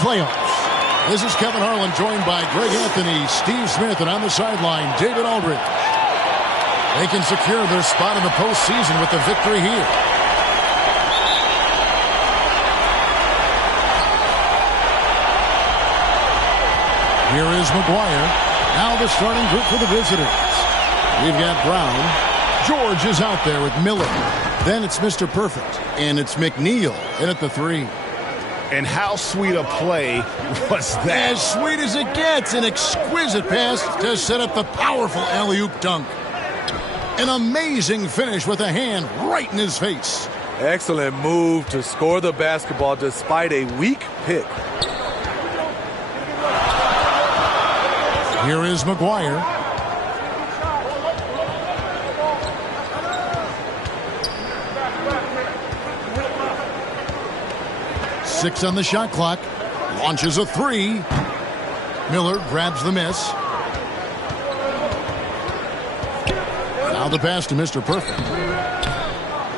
playoffs. This is Kevin Harlan, joined by Greg Anthony, Steve Smith, and on the sideline, David Aldridge. They can secure their spot in the postseason with the victory here. Here is McGuire. Now the starting group for the visitors. We've got Brown. George is out there with Miller. Then it's Mr. Perfect. And it's McNeil in at the 3. And how sweet a play was that? As sweet as it gets. An exquisite pass to set up the powerful alley-oop dunk. An amazing finish with a hand right in his face. Excellent move to score the basketball despite a weak pick. Here is McGuire. Six on the shot clock. Launches a 3. Miller grabs the miss. Now the pass to Mr. Perfect.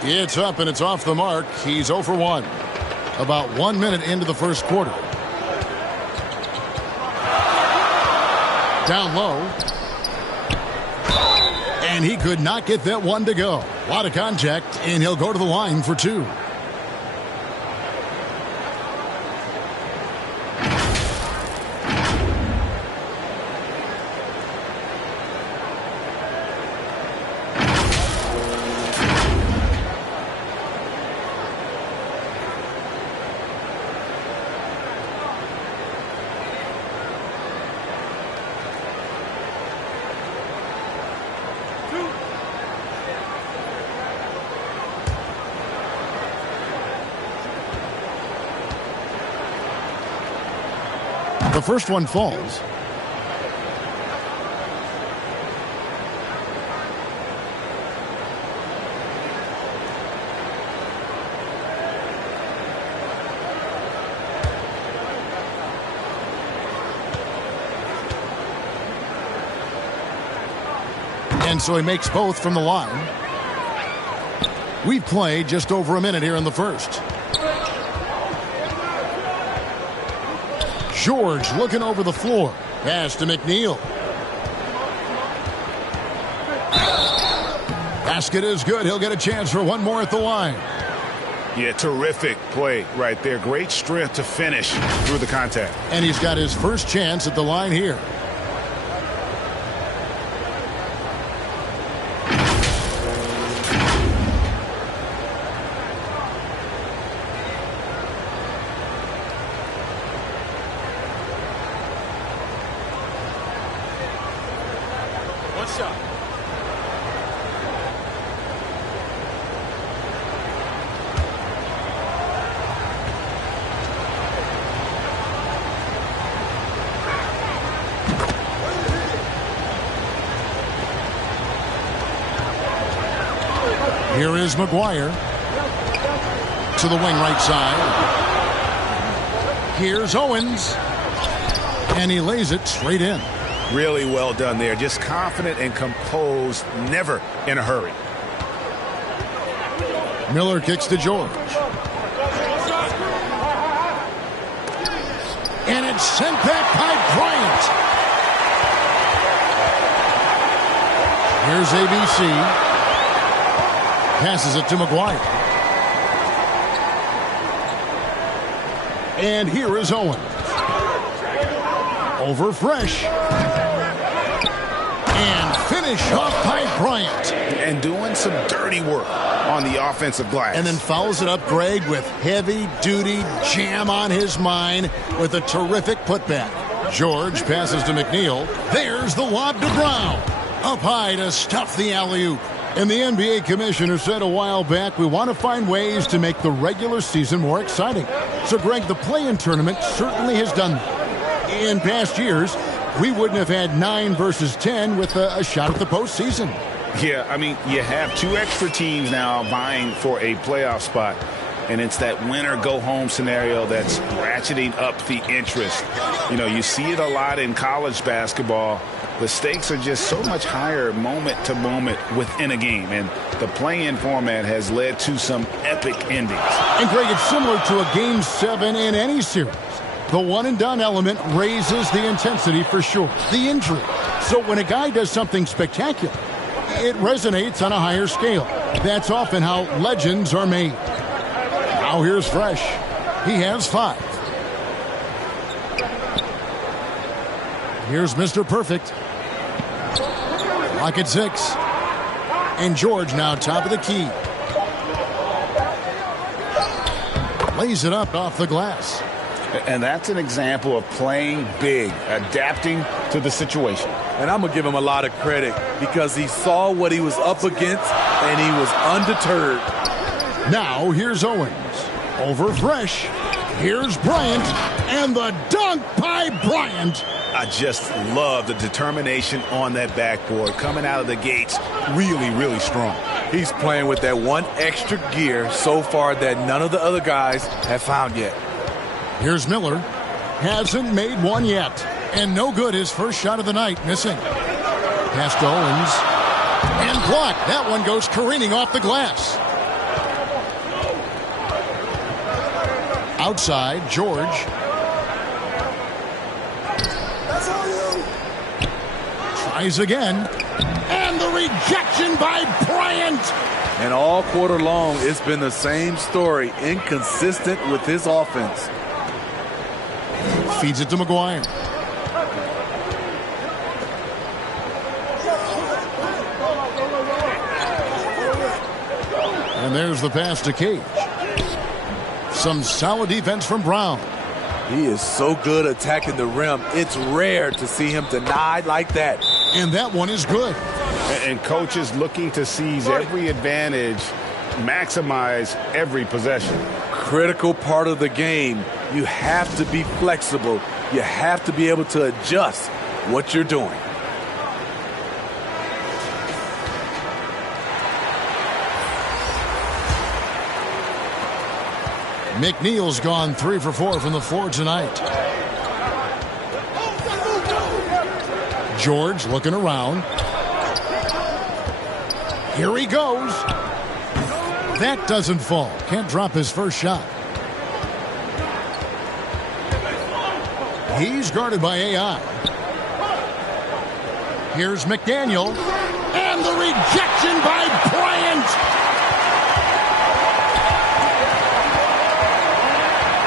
It's up and it's off the mark. He's 0 for 1. About 1 minute into the first quarter. Down low. And he could not get that one to go. A lot of contact, and he'll go to the line for 2. The first one falls. And so he makes both from the line. We've played just over a minute here in the first. George looking over the floor. Pass to McNeil. Basket is good. He'll get a chance for one more at the line. Yeah, terrific play right there. Great strength to finish through the contact. And he's got his first chance at the line here. Here is McGuire to the wing right side. Here's Owens, and he lays it straight in. Really well done there. Just confident and composed, never in a hurry. Miller kicks to George. And it's sent back by Bryant. Here's ABC. Passes it to McGuire. And here is Owens. Over Fresh. And finish off by Bryant. And doing some dirty work on the offensive glass. And then follows it up, Greg, with heavy-duty jam on his mind with a terrific putback. George passes to McNeil. There's the lob to Brown. Up high to stuff the alley-oop. And the NBA commissioner said a while back, we want to find ways to make the regular season more exciting. So, Greg, the play-in tournament certainly has done that. In past years, we wouldn't have had 9 versus 10 with a shot at the postseason. Yeah, I mean, you have 2 extra teams now vying for a playoff spot. And it's that win-or-go-home scenario that's ratcheting up the interest. You know, you see it a lot in college basketball. The stakes are just so much higher moment to moment within a game. And the play-in format has led to some epic endings. And, Greg, it's similar to a Game 7 in any series. The one-and-done element raises the intensity for sure. The injury. So when a guy does something spectacular, it resonates on a higher scale. That's often how legends are made. Now here's Fresh. He has 5. Here's Mr. Perfect. Lock at 6. And George now top of the key. Lays it up off the glass. And that's an example of playing big, adapting to the situation. And I'm going to give him a lot of credit because he saw what he was up against and he was undeterred. Now here's Owens. Over Fresh. Here's Bryant. And the dunk by Bryant. I just love the determination on that backboard. Coming out of the gates really, really strong. He's playing with that one extra gear so far that none of the other guys have found yet. Here's Miller. Hasn't made one yet. And no good, his first shot of the night, missing. Pass to Owens. And blocked. That one goes careening off the glass. Outside, George. Tries again. And the rejection by Bryant. And all quarter long, it's been the same story. Inconsistent with his offense. Feeds it to McGuire. And there's the pass to Cage. Some solid defense from Brown. He is so good attacking the rim. It's rare to see him denied like that. And that one is good. And coaches looking to seize every advantage, maximize every possession. Critical part of the game. You have to be flexible. You have to be able to adjust what you're doing. McNeil's gone 3 for 4 from the floor tonight. George looking around. Here he goes. That doesn't fall. Can't drop his first shot. He's guarded by AI. Here's McDaniel. And the rejection by Bryant.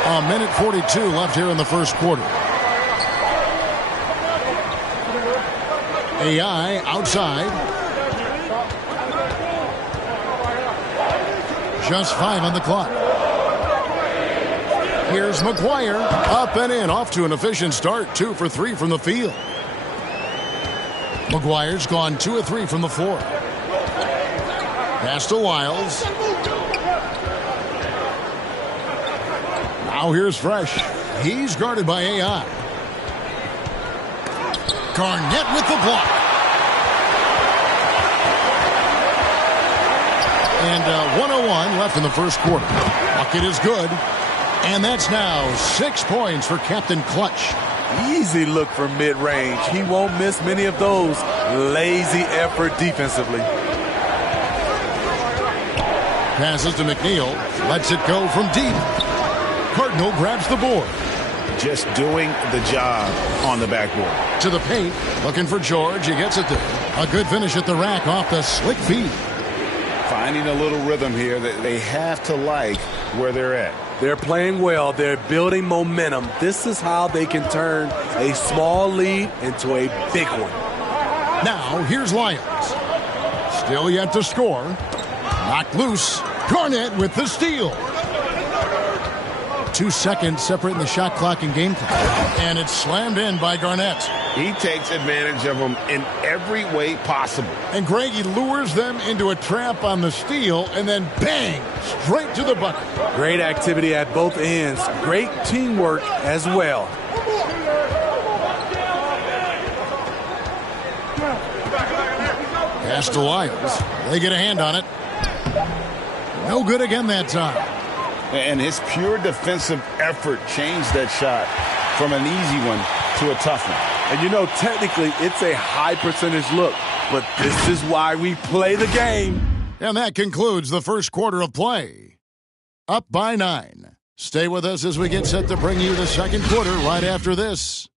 A minute 42 left here in the first quarter. AI outside. Just 5 on the clock. Here's McGuire. Up and in. Off to an efficient start. 2 for 3 from the field. McGuire's gone 2 of 3 from the floor. Pass to Wiles. Now here's Fresh. He's guarded by AI. Garnett with the block. And 101 left in the first quarter. Bucket is good. And that's now 6 points for Captain Clutch. Easy look from mid-range. He won't miss many of those. Lazy effort defensively. Passes to McNeil. Lets it go from deep. Cardinal grabs the board. Just doing the job on the backboard. To the paint. Looking for George. He gets it there. A good finish at the rack off the slick feed. Finding a little rhythm here that they have to like where they're at. They're playing well. They're building momentum. This is how they can turn a small lead into a big one. Now, here's Lyons. Still yet to score. Knocked loose. Garnett with the steal. 2 seconds separating the shot clock and game clock. And it's slammed in by Garnett. He takes advantage of them in every way possible. And Greg, he lures them into a trap on the steal and then bang, straight to the bucket. Great activity at both ends. Great teamwork as well. Pass to Lyons. They get a hand on it. No good again that time. And his pure defensive effort changed that shot from an easy one to a tough one. And you know, technically, it's a high percentage look, but this is why we play the game. And that concludes the first quarter of play. Up by 9. Stay with us as we get set to bring you the second quarter right after this.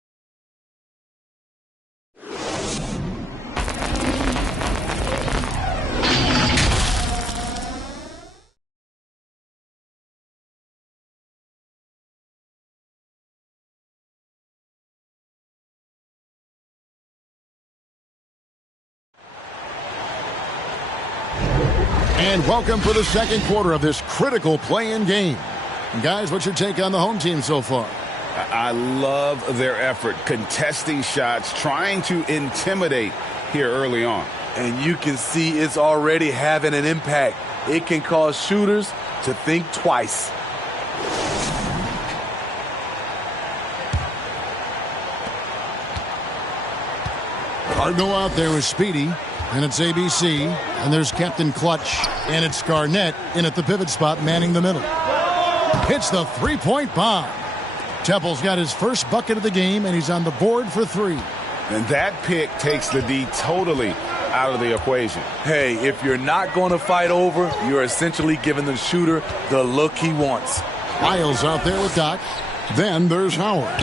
And welcome for the second quarter of this critical play-in game. And guys, what's your take on the home team so far? I love their effort, contesting shots, trying to intimidate here early on. And you can see it's already having an impact. It can cause shooters to think twice. Cardinal out there with Speedy. And it's ABC, and there's Captain Clutch, and it's Garnett in at the pivot spot, manning the middle. Hits the three-point bomb. Temple's got his first bucket of the game, and he's on the board for three. And that pick takes the D totally out of the equation. Hey, if you're not going to fight over, you're essentially giving the shooter the look he wants. Lyles out there with Doc. Then there's Howard.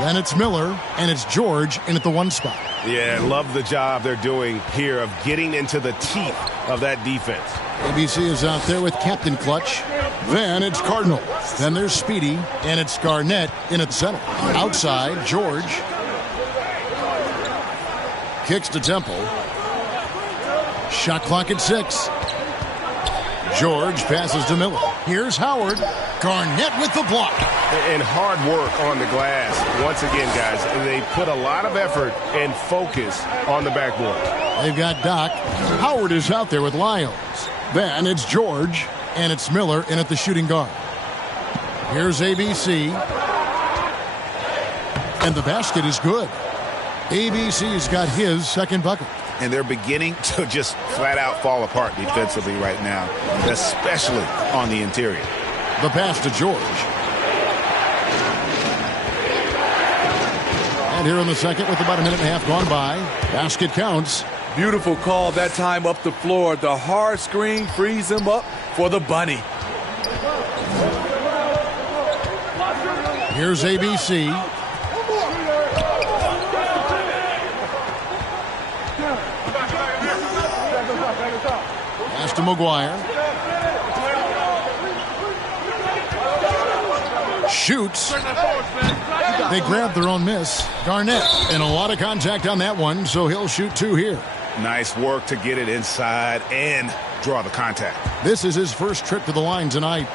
Then it's Miller, and it's George in at the one spot. Yeah, love the job they're doing here of getting into the teeth of that defense. ABC is out there with Captain Clutch. Then it's Cardinal. Then there's Speedy, and it's Garnett in at the center. Outside, George. Kicks to Temple. Shot clock at 6. George passes to Miller. Here's Howard. Garnett with the block. And hard work on the glass. Once again, guys, they put a lot of effort and focus on the backboard. They've got Doc. Howard is out there with Lyles. Then it's George, and it's Miller in at the shooting guard. Here's ABC. And the basket is good. ABC's got his second bucket. And they're beginning to just flat out fall apart defensively right now, especially on the interior. The pass to George. And here in the second with about a minute and a half gone by. Basket counts. Beautiful call that time up the floor. The hard screen frees him up for the bunny. Here's ABC. Pass to McGuire. Shoots. They grab their own miss. Garnett. And a lot of contact on that one, so he'll shoot two here. Nice work to get it inside and draw the contact. This is his first trip to the line tonight.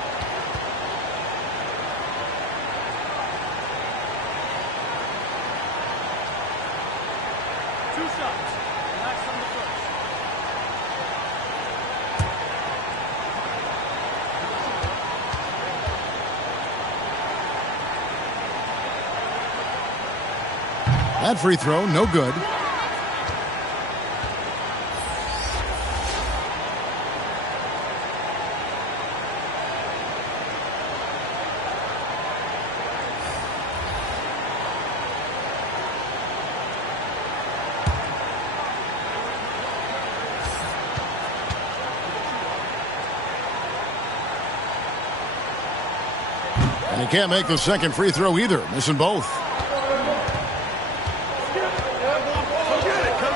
That free throw, no good. And he can't make the second free throw either, missing both.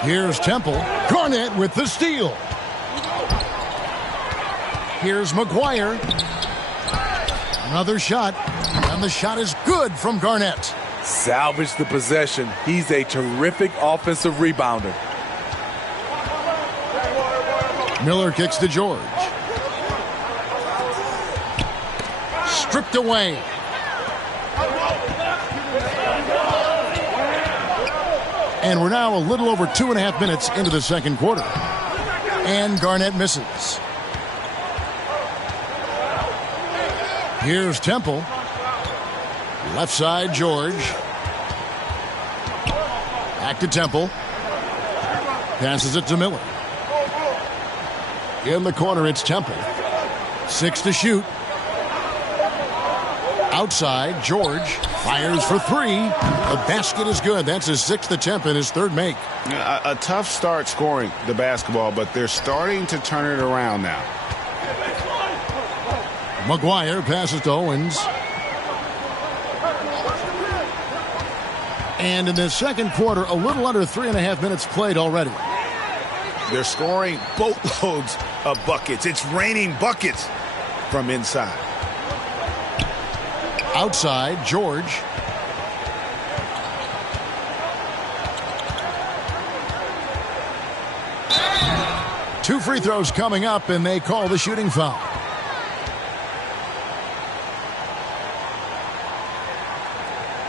Here's Temple. Garnett with the steal. Here's McGuire. Another shot. And the shot is good from Garnett. Salvage the possession. He's a terrific offensive rebounder. Miller kicks to George. Stripped away. And we're now a little over 2.5 minutes into the second quarter. And Garnett misses. Here's Temple. Left side, George. Back to Temple. Passes it to Miller. In the corner, it's Temple. 6 to shoot. Outside, George fires for 3. The basket is good. That's his 6th attempt and his 3rd make. A tough start scoring the basketball, but they're starting to turn it around now. McGuire passes to Owens. And in the second quarter, a little under 3.5 minutes played already. They're scoring boatloads of buckets. It's raining buckets from inside. Outside, George. Two free throws coming up, and they call the shooting foul.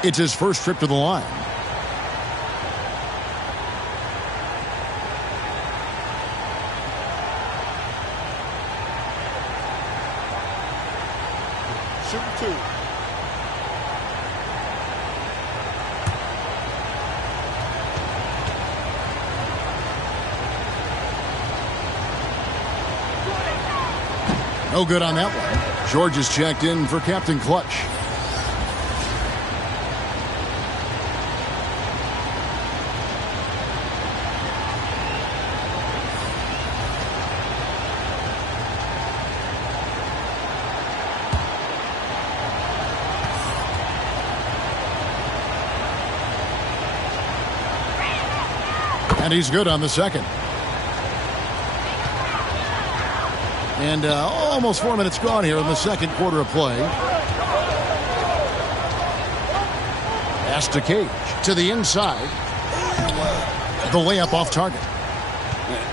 It's his first trip to the line. Shoot two. No good on that one. George is checked in for Captain Clutch. And he's good on the second. And almost 4 minutes gone here in the second quarter of play. Pass to Cage to the inside. The layup off target.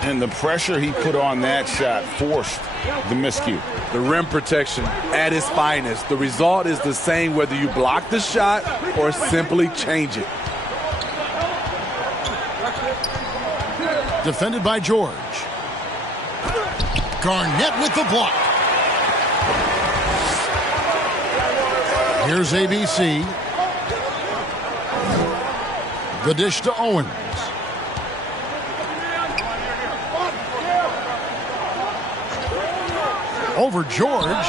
And the pressure he put on that shot forced the miscue. The rim protection at its finest. The result is the same whether you block the shot or simply change it. Defended by George. Garnett with the block. Here's ABC. The dish to Owens. Over George.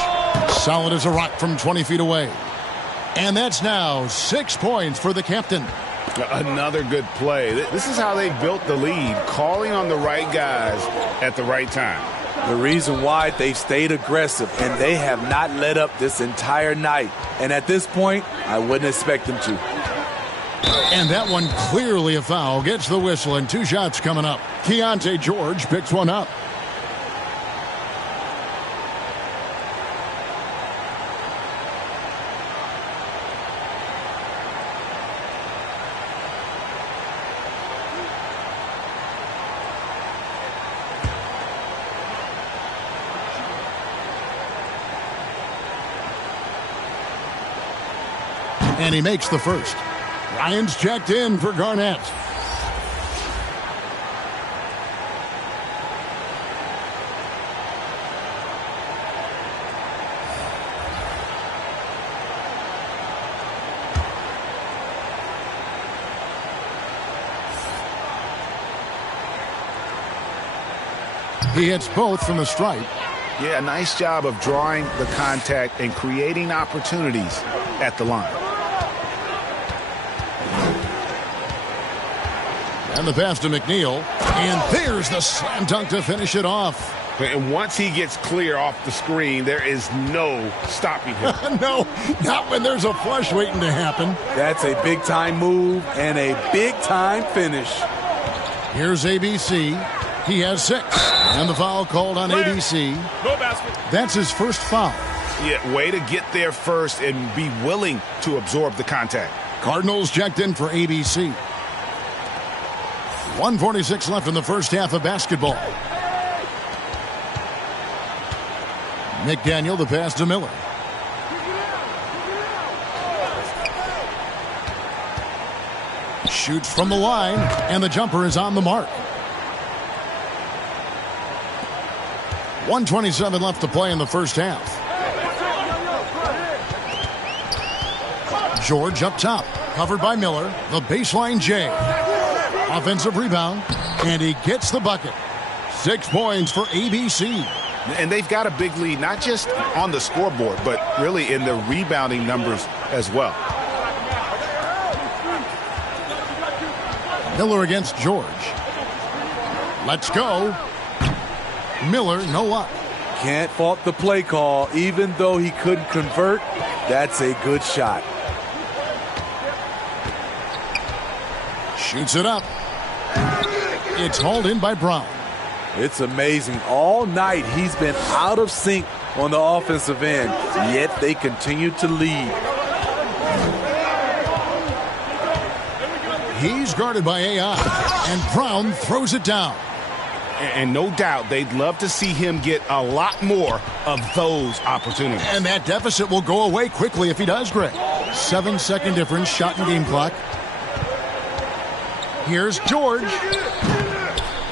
Solid as a rock from 20 feet away. And that's now 6 points for the captain. Another good play. This is how they built the lead, calling on the right guys at the right time. The reason why they've stayed aggressive, and they have not let up this entire night. And at this point, I wouldn't expect them to. And that one clearly a foul. Gets the whistle, and 2 shots coming up. Keontae George picks one up. And he makes the first. Ryan's checked in for Garnett. He hits both from the stripe. Yeah, nice job of drawing the contact and creating opportunities at the line. And the pass to McNeil. And there's the slam dunk to finish it off. And once he gets clear off the screen, there is no stopping him. No, not when there's a flush waiting to happen. That's a big-time move and a big-time finish. Here's ABC. He has 6. And the foul called on ABC. No basket. That's his first foul. Yeah, way to get there first and be willing to absorb the contact. Cardinals checked in for ABC. 1:46 left in the first half of basketball. McDaniel, the pass to Miller. Shoots from the line, and the jumper is on the mark. 1:27 left to play in the first half. George up top, covered by Miller. The baseline J. Offensive rebound, and he gets the bucket. 6 points for ABC. And they've got a big lead, not just on the scoreboard, but really in the rebounding numbers as well. Miller against George. Let's go. Miller, no luck. can't fault the play call. Even though he couldn't convert, that's a good shot. Shoots it up. It's hauled in by Brown. It's amazing. All night he's been out of sync on the offensive end, yet they continue to lead. He's guarded by AI, and Brown throws it down. And no doubt they'd love to see him get a lot more of those opportunities. And that deficit will go away quickly if he does, Greg. 7-second difference, shot and game clock. Here's George.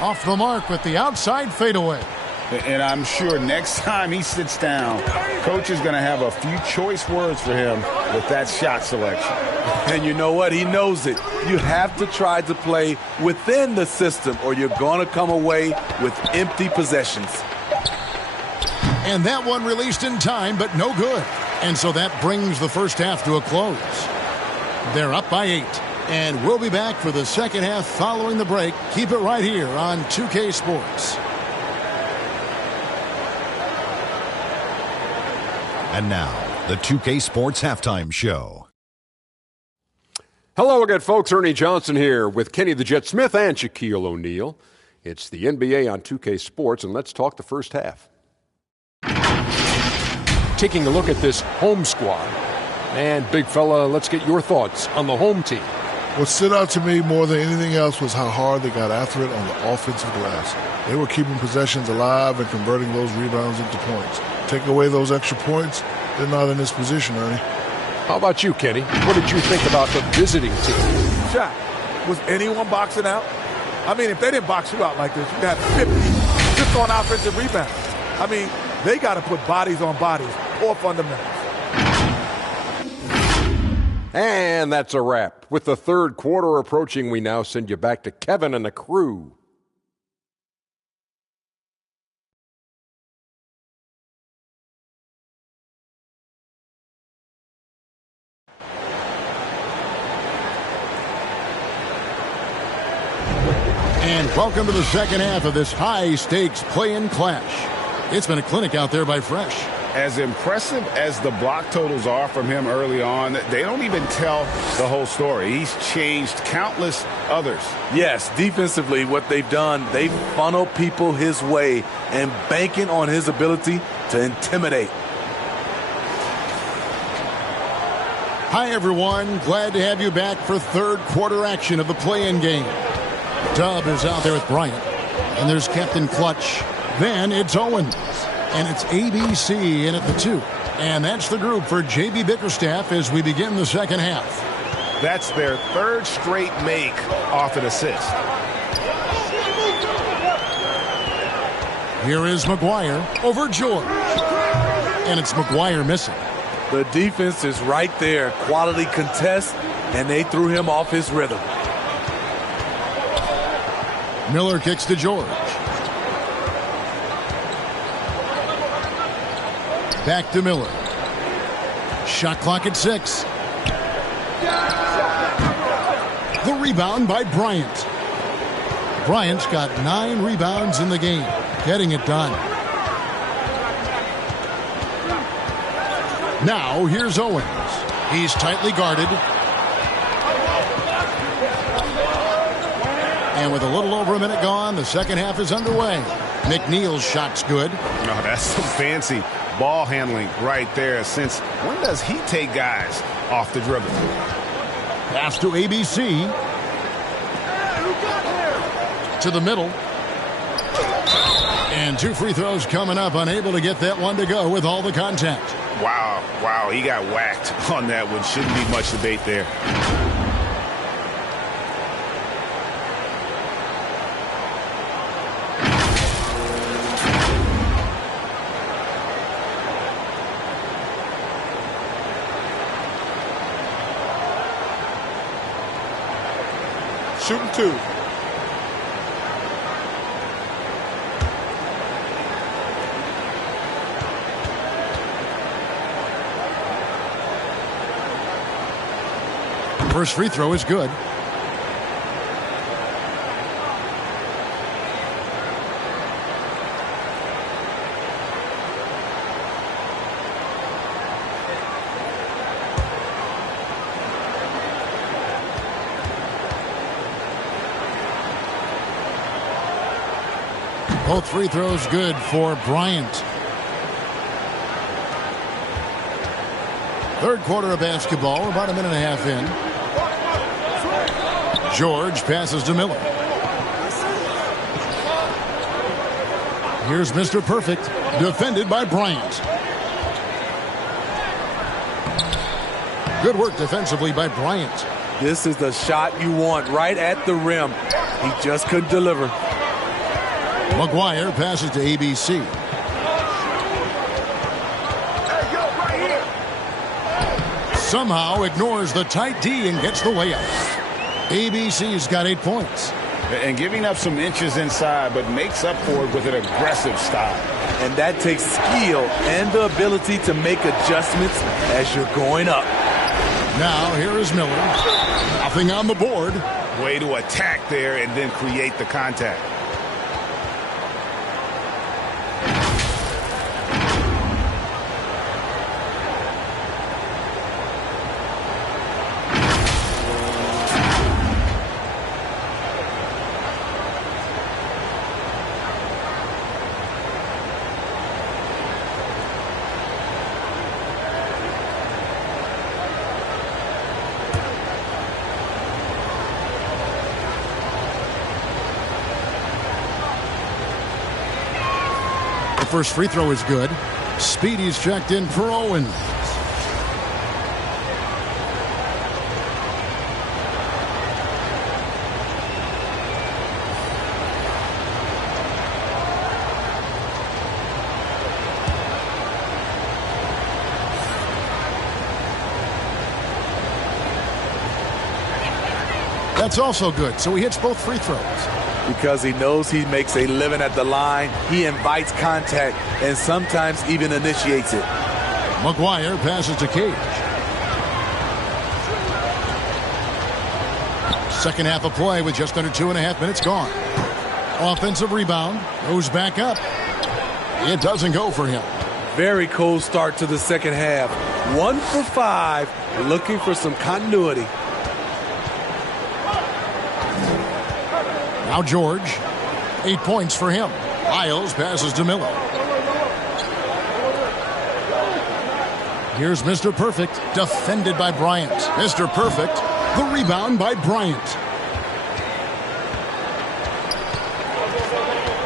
Off the mark with the outside fadeaway. And I'm sure next time he sits down, coach is going to have a few choice words for him with that shot selection. And you know what? He knows it. You have to try to play within the system or you're going to come away with empty possessions. And that one released in time, but no good. And so that brings the first half to a close. They're up by 8. And we'll be back for the second half following the break. Keep it right here on 2K Sports. And now, the 2K Sports Halftime Show. Hello again, folks. Ernie Johnson here with Kenny the Jet Smith and Shaquille O'Neal. It's the NBA on 2K Sports, and let's talk the first half. Taking a look at this home squad. And, big fella, let's get your thoughts on the home team. What stood out to me more than anything else was how hard they got after it on the offensive glass. They were keeping possessions alive and converting those rebounds into points. Take away those extra points, they're not in this position, Ernie. How about you, Kenny? What did you think about the visiting team? Shot. Was anyone boxing out? I mean, if they didn't box you out like this, you'd have 50 just on offensive rebounds. I mean, they got to put bodies on bodies or fundamentals. And that's a wrap. With the third quarter approaching, we now send you back to Kevin and the crew. And welcome to the second half of this high-stakes play-in clash. It's been a clinic out there by Fresh. As impressive as the block totals are from him early on, they don't even tell the whole story. He's changed countless others. Yes, defensively, what they've done, they've funneled people his way and banking on his ability to intimidate. Hi, everyone. Glad to have you back for third quarter action of the play-in game. Dub is out there with Bryant. And there's Captain Clutch. Then it's Owens. And it's ABC in at the 2. And that's the group for J.B. Bickerstaff as we begin the second half. That's their third straight make off an assist. Here is McGuire over George. And it's McGuire missing. The defense is right there. Quality contest, and they threw him off his rhythm. Miller kicks to George. Back to Miller. Shot clock at 6. The rebound by Bryant. Bryant's got 9 rebounds in the game, getting it done. Now here's Owens. He's tightly guarded. And with a little over a minute gone, the second half is underway. McNeil's shot's good. Oh, that's some fancy ball handling right there. Since when does he take guys off the dribble? Pass to ABC. To the middle. And 2 free throws coming up. Unable to get that one to go with all the contact. Wow, he got whacked on that one. Shouldn't be much debate there. Shooting 2. First free throw is good. Both free throws good for Bryant. Third quarter of basketball, about a minute and a half in. George passes to Miller. Here's Mr. Perfect, defended by Bryant. Good work defensively by Bryant. This is the shot you want right at the rim. He just couldn't deliver. McGuire passes to ABC. Somehow ignores the tight D and gets the layup. ABC's got 8 points. And giving up some inches inside, but makes up for it with an aggressive style. And that takes skill and the ability to make adjustments as you're going up. Now here is Miller. Nothing on the board. Way to attack there and then create the contact. First free throw is good. Speedy's checked in for Owen. That's also good, so he hits both free throws. Because he knows he makes a living at the line, he invites contact and sometimes even initiates it. McGuire passes to Cage. Second half of play with just under 2.5 minutes gone. Offensive rebound, goes back up. It doesn't go for him. Very cold start to the second half. 1 for 5, looking for some continuity. Now George, 8 points for him. Lyles passes to Miller. Here's Mr. Perfect, defended by Bryant. Mr. Perfect, the rebound by Bryant.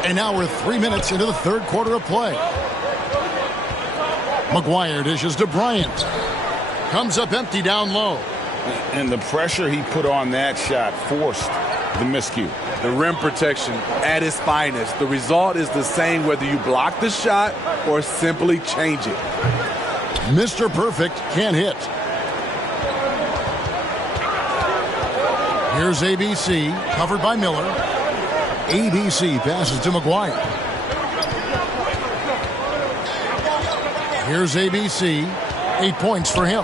And now we're 3 minutes into the third quarter of play. McGuire dishes to Bryant. Comes up empty down low. And the pressure he put on that shot forced the miscue. The rim protection at its finest. The result is the same whether you block the shot or simply change it. Mr. Perfect can't hit. Here's ABC, covered by Miller. ABC passes to McGuire. Here's ABC, 8 points for him.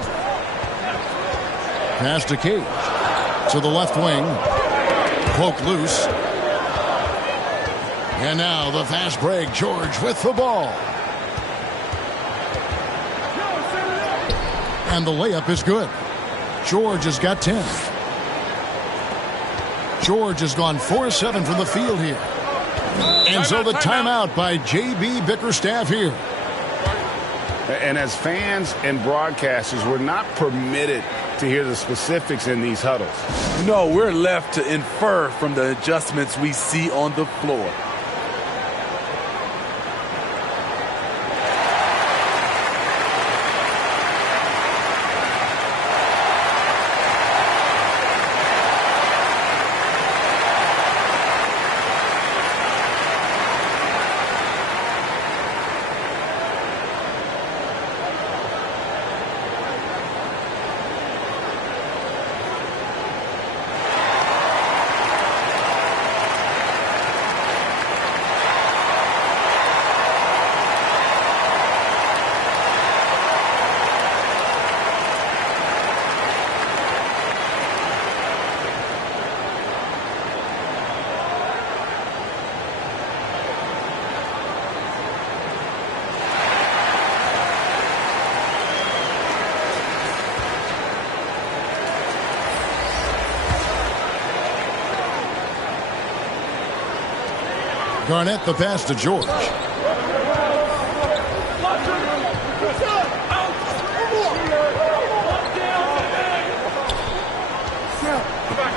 Pass to Cage. To the left wing. Poke loose. And now the fast break. George with the ball. And the layup is good. George has got 10. George has gone 4-7 from the field here. And so the timeout by J.B. Bickerstaff here. And as fans and broadcasters, we're not permitted to hear the specifics in these huddles. No, we're left to infer from the adjustments we see on the floor. Garnett the pass to George.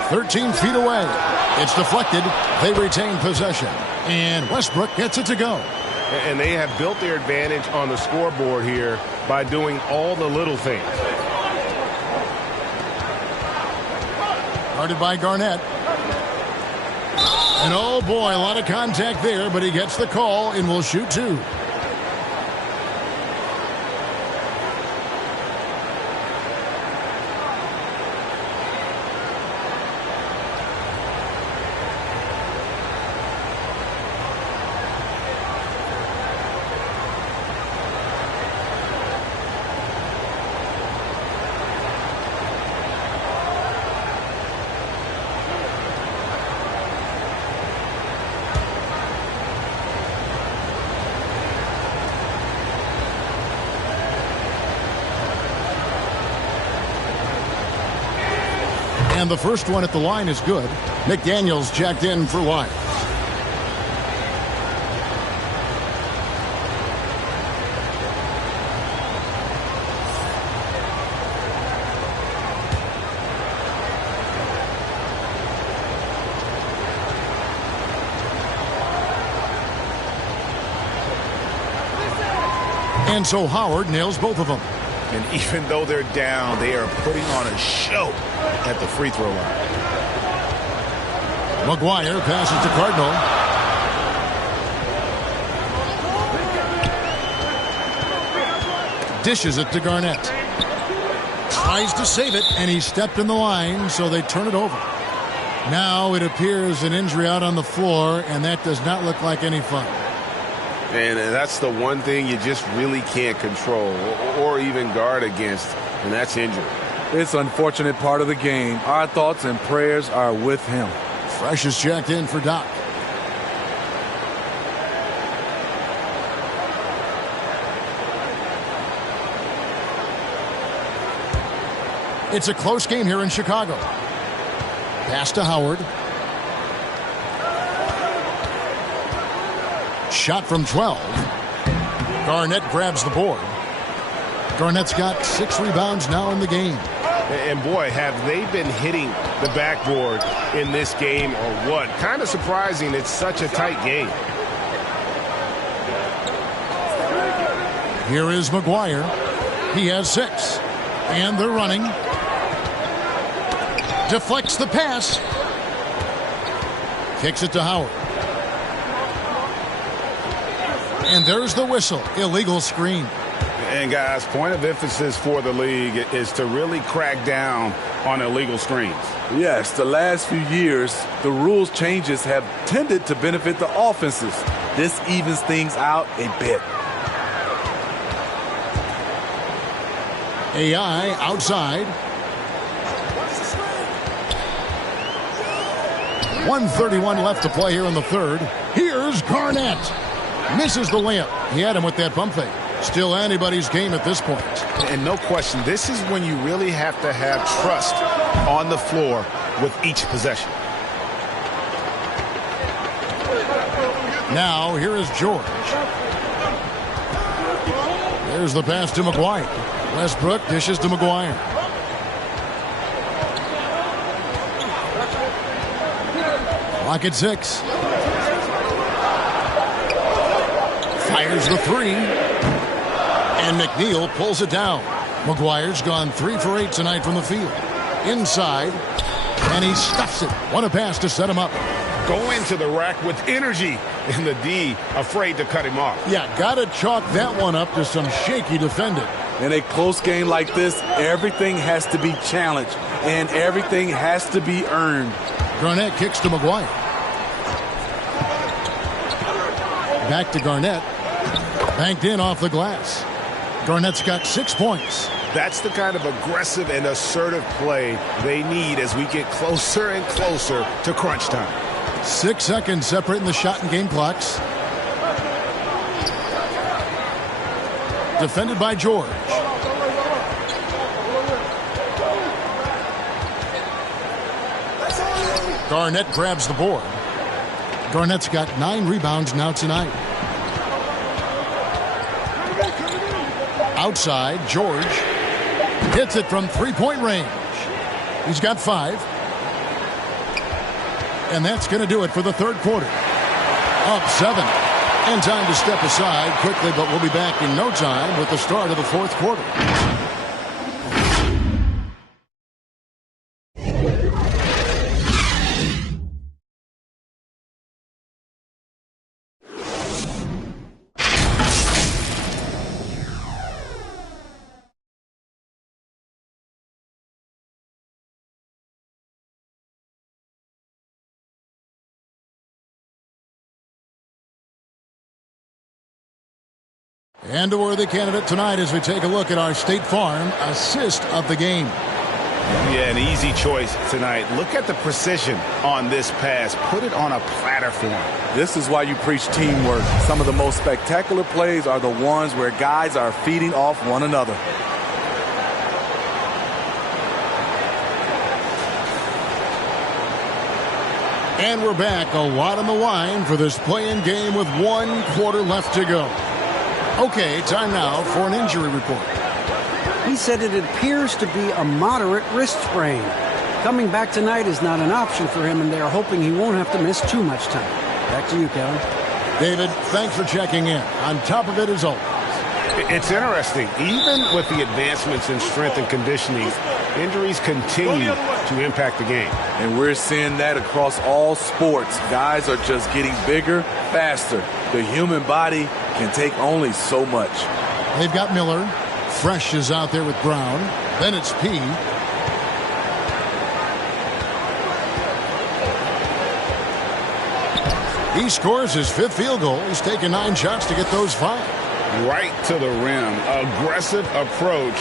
13 feet away. It's deflected. They retain possession. And Westbrook gets it to go. And they have built their advantage on the scoreboard here by doing all the little things. Guarded by Garnett. And oh boy, a lot of contact there, but he gets the call and will shoot two. And the first one at the line is good. McDaniels jacked in for Lyles. And so Howard nails both of them. And even though they're down, they are putting on a show at the free throw line. McGuire passes to Cardinal. Dishes it to Garnett. Tries to save it, and he stepped in the line, so they turn it over. Now it appears an injury out on the floor, and that does not look like any fun. And that's the one thing you just really can't control or even guard against, and that's injury. It's an unfortunate part of the game. Our thoughts and prayers are with him. Fresh is checked in for Doc. It's a close game here in Chicago. Pass to Howard. Shot from 12. Garnett grabs the board. Garnett's got 6 rebounds now in the game. And boy, have they been hitting the backboard in this game or what? Kind of surprising. It's such a tight game. Here is McGuire. He has 6. And they're running. Deflects the pass. Kicks it to Howard. And there's the whistle. Illegal screen. And guys, point of emphasis for the league is to really crack down on illegal screens. Yes, the last few years, the rules changes have tended to benefit the offenses. This evens things out a bit. AI outside. 1:31 left to play here in the third. Here's Garnett. Misses the layup. He had him with that bump fake. Still anybody's game at this point. And no question, this is when you really have to have trust on the floor with each possession. Now, here is George. There's the pass to McGuire. Westbrook dishes to McGuire. Clock at 6. Fires the 3. And McNeil pulls it down. McGuire's gone 3 for 8 tonight from the field. Inside. And he stuffs it. What a pass to set him up. Go into the rack with energy. And the D afraid to cut him off. Yeah, got to chalk that one up to some shaky defending. In a close game like this, everything has to be challenged. And everything has to be earned. Garnett kicks to McGuire. Back to Garnett. Banked in off the glass. Garnett's got 6 points. That's the kind of aggressive and assertive play they need as we get closer and closer to crunch time. 6 seconds separating the shot and game clocks. Defended by George. Garnett grabs the board. Garnett's got 9 rebounds now tonight. Outside, George hits it from three-point range. He's got 5. And that's going to do it for the third quarter. Up 7. And time to step aside quickly, but we'll be back in no time with the start of the fourth quarter. And a worthy candidate tonight as we take a look at our State Farm assist of the game. Yeah, an easy choice tonight. Look at the precision on this pass. Put it on a platter for him. This is why you preach teamwork. Some of the most spectacular plays are the ones where guys are feeding off one another. And we're back. A lot on the line for this play-in game with 1 quarter left to go. Okay, time now for an injury report. He said it appears to be a moderate wrist sprain. Coming back tonight is not an option for him, and they are hoping he won't have to miss too much time. Back to you, Kevin. David, thanks for checking in. On top of it as always. It's interesting. Even with the advancements in strength and conditioning, injuries continue to impact the game. And we're seeing that across all sports. Guys are just getting bigger, faster. The human body can take only so much. They've got Miller. Fresh is out there with Brown. Then it's P. He scores his 5th field goal. He's taken 9 shots to get those 5. Right to the rim. Aggressive approach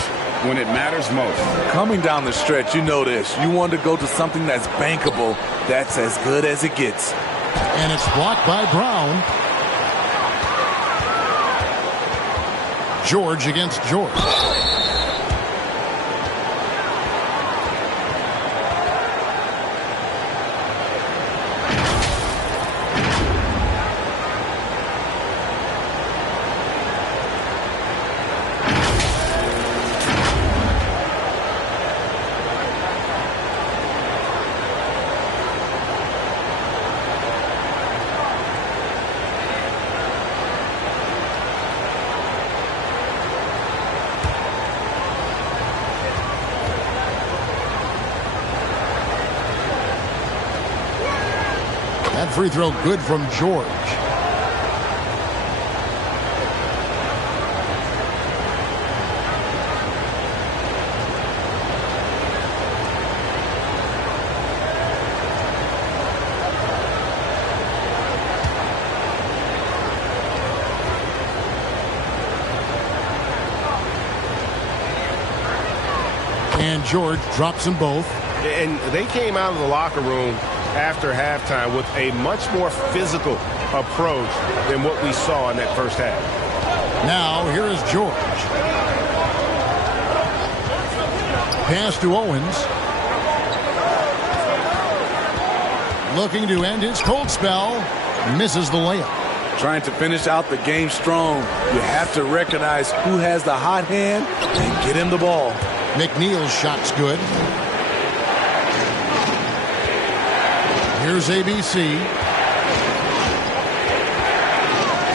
when it matters most. Coming down the stretch, you know this. You want to go to something that's bankable. That's as good as it gets. And it's blocked by Brown. George against George. That free throw good from George. And George drops them both. And they came out of the locker room after halftime with a much more physical approach than what we saw in that first half. Now, here is George. Pass to Owens. Looking to end his cold spell. Misses the layup. Trying to finish out the game strong. You have to recognize who has the hot hand and get him the ball. McNeil's shot's good. Here's ABC.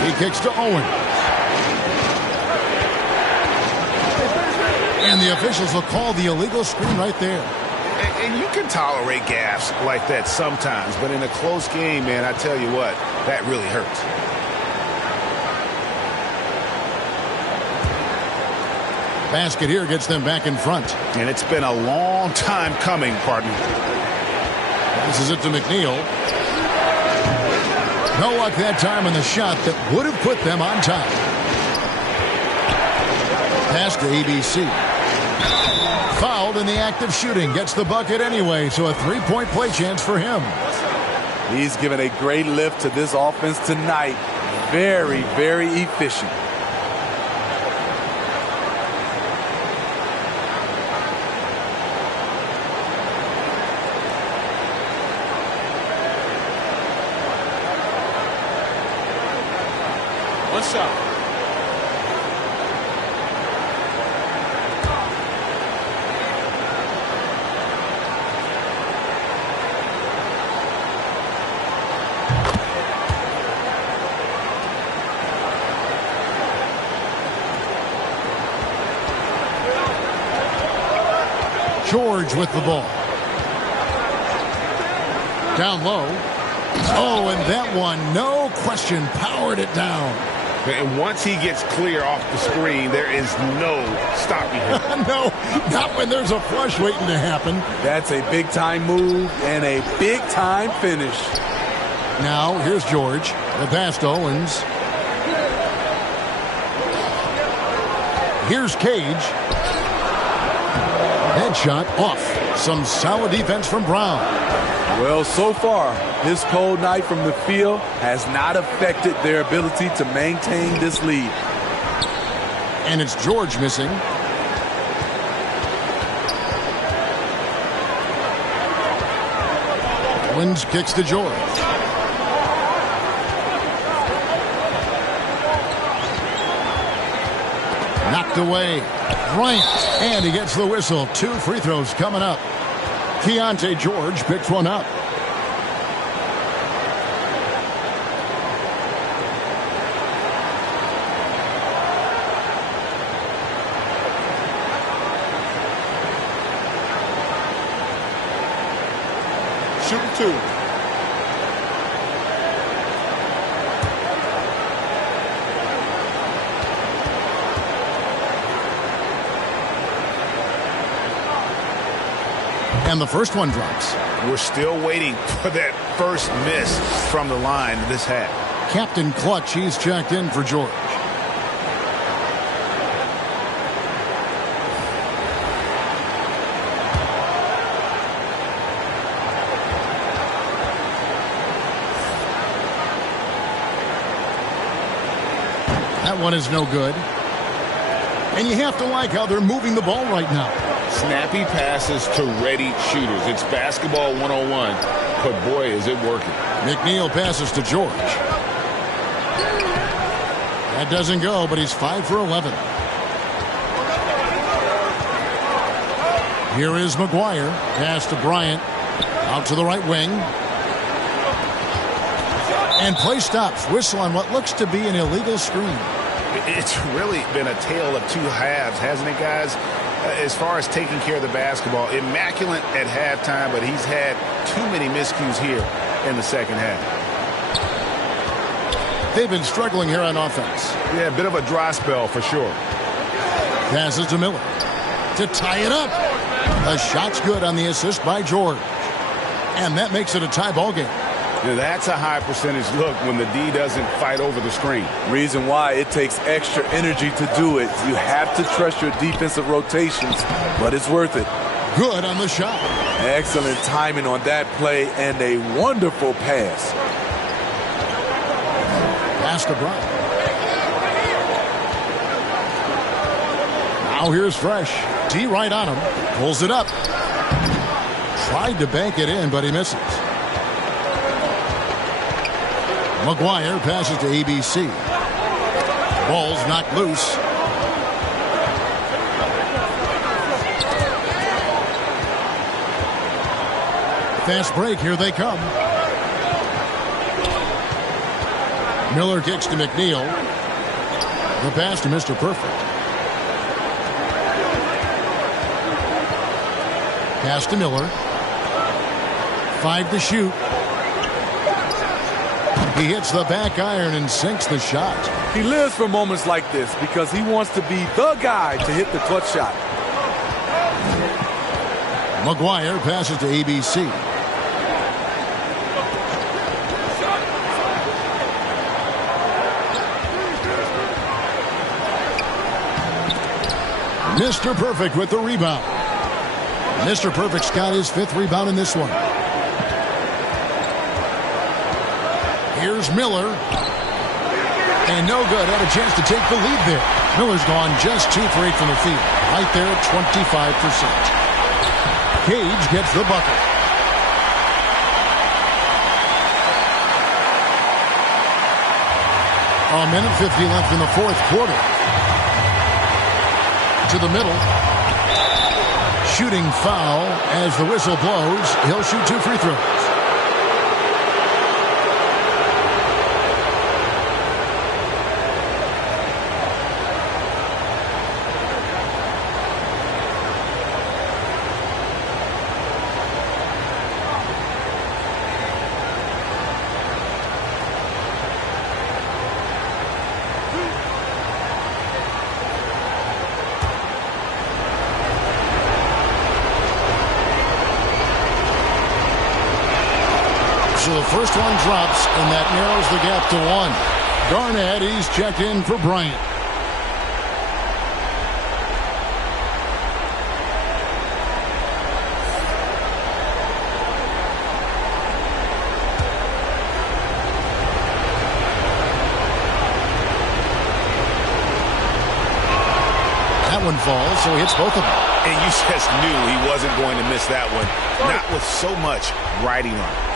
He kicks to Owens. And the officials will call the illegal screen right there. And you can tolerate gaffes like that sometimes, but in a close game, man, I tell you what, that really hurts. Basket here gets them back in front. And it's been a long time coming, partner. This is it to McNeil. No luck that time on the shot that would have put them on top. Pass to ABC. Fouled in the act of shooting. Gets the bucket anyway, so a 3-point play chance for him. He's given a great lift to this offense tonight. Very, very efficient. One shot. George with the ball. Down low. Oh, and that one, no question, powered it down. And once he gets clear off the screen, there is no stopping him. No, not when there's a flush waiting to happen. That's a big-time move and a big-time finish. Now, here's George. The pass to Owens. Here's Cage. Headshot off. Some solid defense from Brown. Well, so far, this cold night from the field has not affected their ability to maintain this lead. And it's George missing. Owens kicks to George. Knocked away. Bryant. And he gets the whistle. 2 free throws coming up. Keontae George picks one up. Shooting 2. And the first one drops. We're still waiting for that first miss from the line this half. Captain Clutch, he's checked in for George. That one is no good. And you have to like how they're moving the ball right now. Snappy passes to ready shooters. It's basketball 101, but boy, is it working. McNeil passes to George. That doesn't go, but he's 5 for 11. Here is McGuire. Pass to Bryant. Out to the right wing. And play stops. Whistle on what looks to be an illegal screen. It's really been a tale of 2 halves, hasn't it, guys? As far as taking care of the basketball, immaculate at halftime, but he's had too many miscues here in the second half. They've been struggling here on offense. Yeah, a bit of a dry spell for sure. Passes to Miller to tie it up. The shot's good on the assist by George. And that makes it a tie ball game. Now that's a high percentage look when the D doesn't fight over the screen. Reason why it takes extra energy to do it. You have to trust your defensive rotations, but it's worth it. Good on the shot. Excellent timing on that play and a wonderful pass. Pass to Bryant. Now here's Fresh. D right on him. Pulls it up. Tried to bank it in, but he misses. McGuire passes to ABC. Ball's knocked loose. Fast break, here they come. Miller kicks to McNeil. The pass to Mr. Perfect. Pass to Miller. 5 to shoot. He hits the back iron and sinks the shot. He lives for moments like this because he wants to be the guy to hit the clutch shot. McGuire passes to ABC. Mr. Perfect with the rebound. Mr. Perfect's got his 5th rebound in this one. Here's Miller. And no good. Had a chance to take the lead there. Miller's gone just 2 for 8 from the field. Right there at 25%. Cage gets the bucket. A minute 50 left in the fourth quarter. To the middle. Shooting foul as the whistle blows. He'll shoot 2 free throws. So the first one drops, and that narrows the gap to 1. Garnett, he's checked in for Bryant. That one falls, so he hits both of them. And you just knew he wasn't going to miss that one. Not with so much riding on it.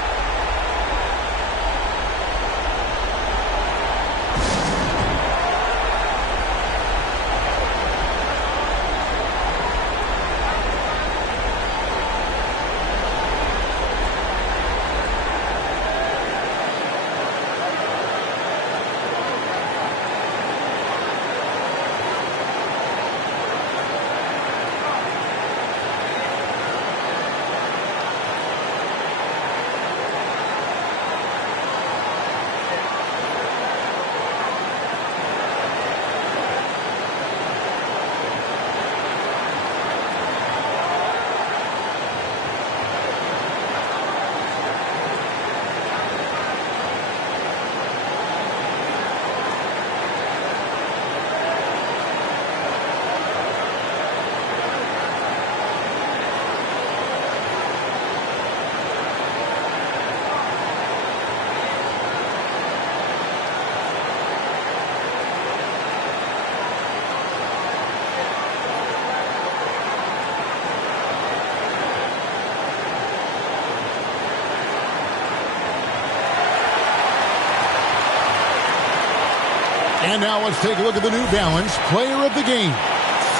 And now let's take a look at the New Balance Player of the Game.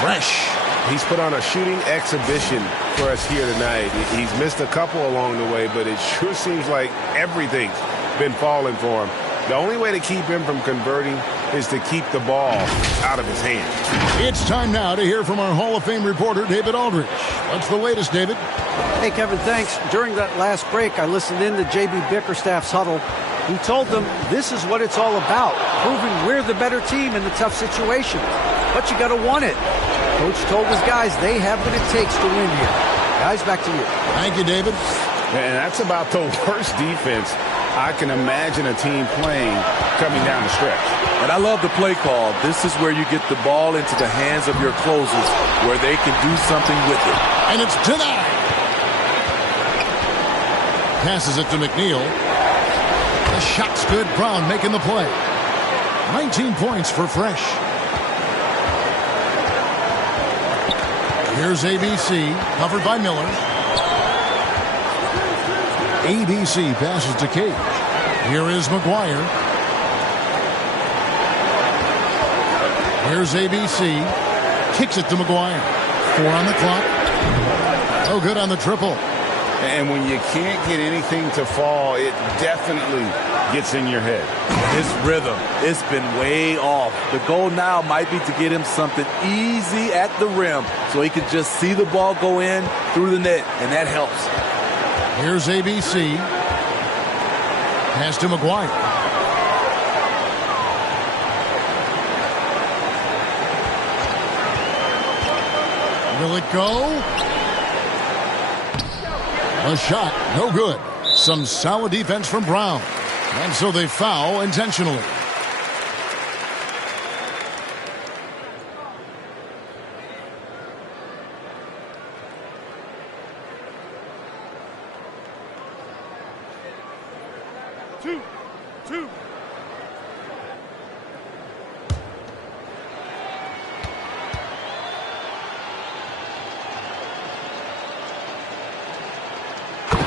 Fresh. He's put on a shooting exhibition for us here tonight. He's missed a couple along the way, but it sure seems like everything's been falling for him. The only way to keep him from converting is to keep the ball out of his hand. It's time now to hear from our Hall of Fame reporter, David Aldridge. What's the latest, David? Hey, Kevin, thanks. During that last break, I listened in to J.B. Bickerstaff's huddle. He told them this is what it's all about, proving we're the better team in the tough situation. But you got to want it. Coach told his guys they have what it takes to win here. Guys, back to you. Thank you, David. And that's about the worst defense I can imagine a team playing coming down the stretch. And I love the play call. This is where you get the ball into the hands of your closers where they can do something with it. And it's denied. Passes it to McNeil. The shot's good. Brown making the play. 19 points for Fresh. Here's ABC, covered by Miller. ABC passes to Cage. Here is McGuire. Here's ABC. Kicks it to McGuire. 4 on the clock. No good on the triple. And when you can't get anything to fall, it definitely gets in your head. His rhythm, it's been way off. The goal now might be to get him something easy at the rim so he can just see the ball go in through the net, and that helps. Here's ABC. Pass to McGuire. Will it go? A shot, no good. Some solid defense from Brown. And so they foul intentionally. Two.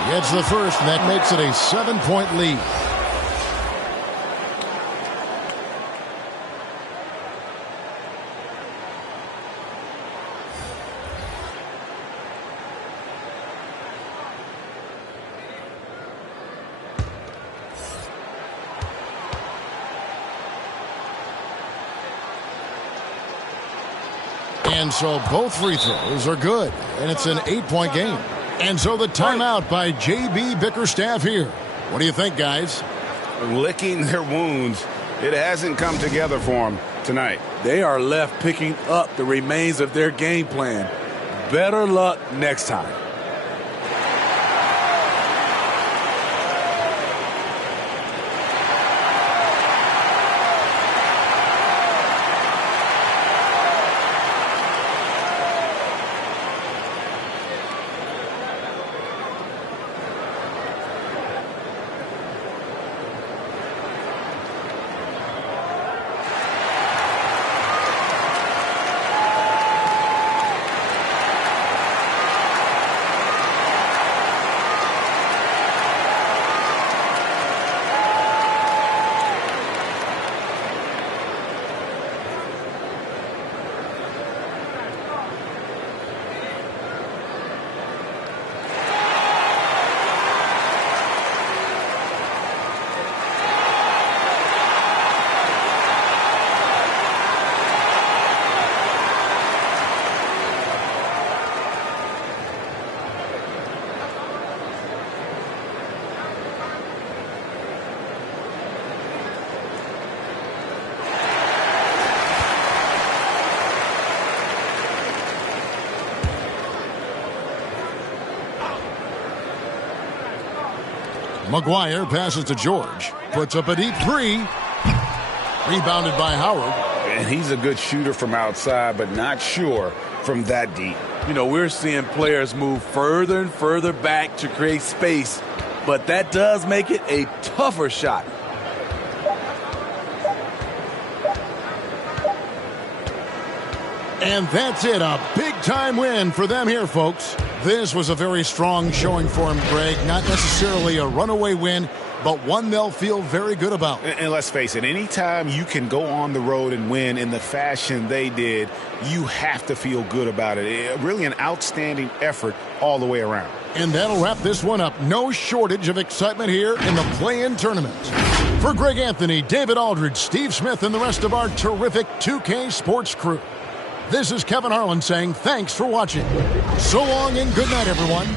Gets the first, and that makes it a 7-point lead. And so both free throws are good, and it's an 8-point game. And so the timeout by J.B. Bickerstaff here. What do you think, guys? Licking their wounds. It hasn't come together for them tonight. They are left picking up the remains of their game plan. Better luck next time. McGuire passes to George. Puts up a deep three. Rebounded by Howard. And he's a good shooter from outside, but not sure from that deep. You know, we're seeing players move further and further back to create space, but that does make it a tougher shot. And that's it, a big-time win for them here, folks. This was a very strong showing for him, Greg. Not necessarily a runaway win, but one they'll feel very good about. And let's face it, anytime you can go on the road and win in the fashion they did, you have to feel good about it. Really an outstanding effort all the way around. And that'll wrap this one up. No shortage of excitement here in the play-in tournament. For Greg Anthony, David Aldridge, Steve Smith, and the rest of our terrific 2K Sports crew, this is Kevin Harlan saying thanks for watching. So long and good night, everyone.